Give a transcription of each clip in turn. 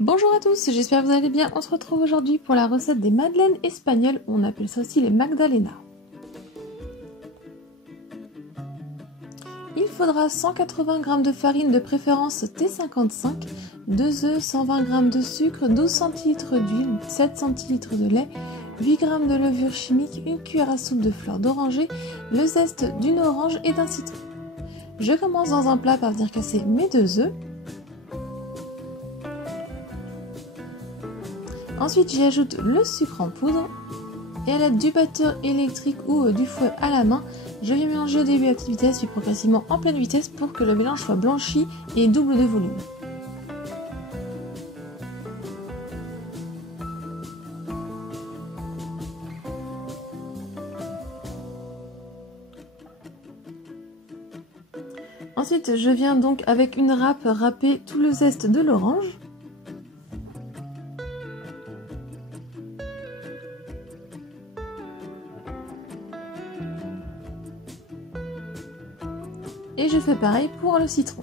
Bonjour à tous, j'espère que vous allez bien. On se retrouve aujourd'hui pour la recette des madeleines espagnoles, on appelle ça aussi les Magdalena. Il faudra 180 g de farine de préférence T55, 2 œufs, 120 g de sucre, 12 centilitres d'huile, 7 centilitres de lait, 8 g de levure chimique, une cuillère à soupe de fleurs d'oranger, le zeste d'une orange et d'un citron. Je commence dans un plat par venir casser mes 2 œufs. Ensuite, j'y ajoute le sucre en poudre et à l'aide du batteur électrique ou du fouet à la main, je vais mélanger au début à petite vitesse puis progressivement en pleine vitesse pour que le mélange soit blanchi et double de volume. Ensuite, je viens donc avec une râpe râper tout le zeste de l'orange. Et je fais pareil pour le citron.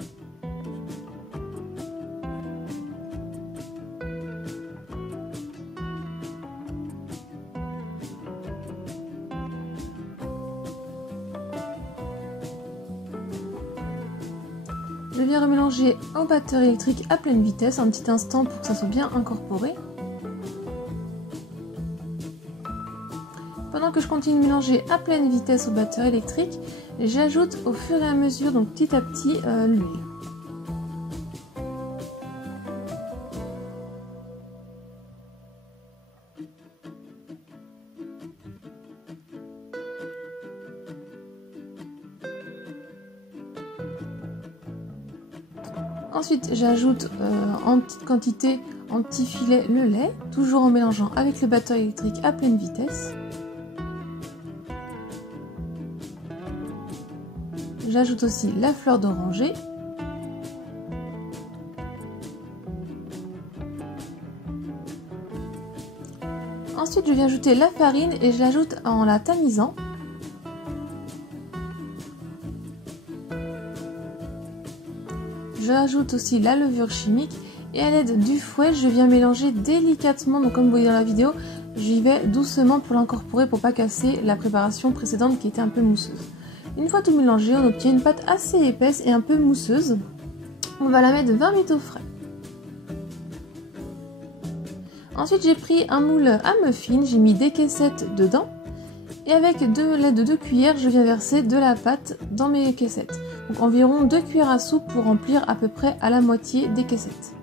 Je viens remélanger au batteur électrique à pleine vitesse un petit instant pour que ça soit bien incorporé. Pendant que je continue de mélanger à pleine vitesse au batteur électrique, j'ajoute au fur et à mesure, donc petit à petit, l'huile. Ensuite, j'ajoute en petite quantité, en petits filets, le lait, toujours en mélangeant avec le batteur électrique à pleine vitesse. J'ajoute aussi la fleur d'oranger. Ensuite, je viens ajouter la farine et je l'ajoute en la tamisant. J'ajoute aussi la levure chimique et à l'aide du fouet, je viens mélanger délicatement. Donc comme vous voyez dans la vidéo, j'y vais doucement pour l'incorporer pour pas casser la préparation précédente qui était un peu mousseuse. Une fois tout mélangé, on obtient une pâte assez épaisse et un peu mousseuse. On va la mettre 20 minutes au frais. Ensuite, j'ai pris un moule à muffins, j'ai mis des caissettes dedans. Et avec l'aide de 2 cuillères, je viens verser de la pâte dans mes caissettes. Donc environ 2 cuillères à soupe pour remplir à peu près à la moitié des caissettes.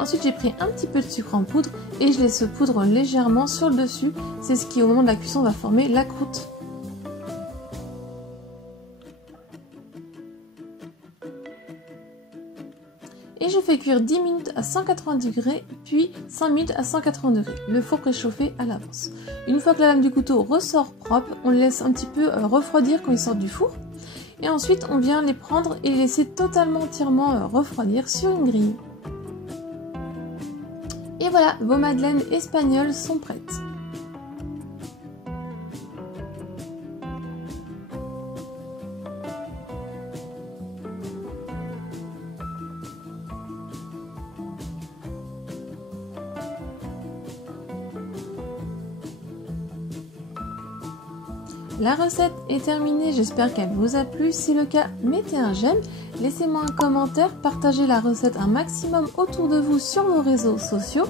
Ensuite, j'ai pris un petit peu de sucre en poudre et je laisse poudre légèrement sur le dessus. C'est ce qui, au moment de la cuisson, va former la croûte. Et je fais cuire 10 minutes à 180 degrés, puis 5 minutes à 180 degrés. Le four préchauffé à l'avance. Une fois que la lame du couteau ressort propre, on les laisse un petit peu refroidir quand ils sortent du four. Et ensuite, on vient les prendre et les laisser totalement entièrement refroidir sur une grille. Et voilà, vos madeleines espagnoles sont prêtes. La recette est terminée, j'espère qu'elle vous a plu. Si c'est le cas, mettez un j'aime, laissez-moi un commentaire, partagez la recette un maximum autour de vous sur vos réseaux sociaux.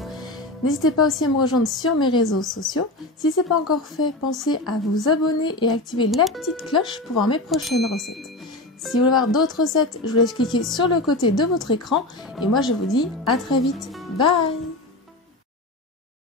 N'hésitez pas aussi à me rejoindre sur mes réseaux sociaux. Si ce n'est pas encore fait, pensez à vous abonner et activer la petite cloche pour voir mes prochaines recettes. Si vous voulez voir d'autres recettes, je vous laisse cliquer sur le côté de votre écran. Et moi je vous dis à très vite. Bye!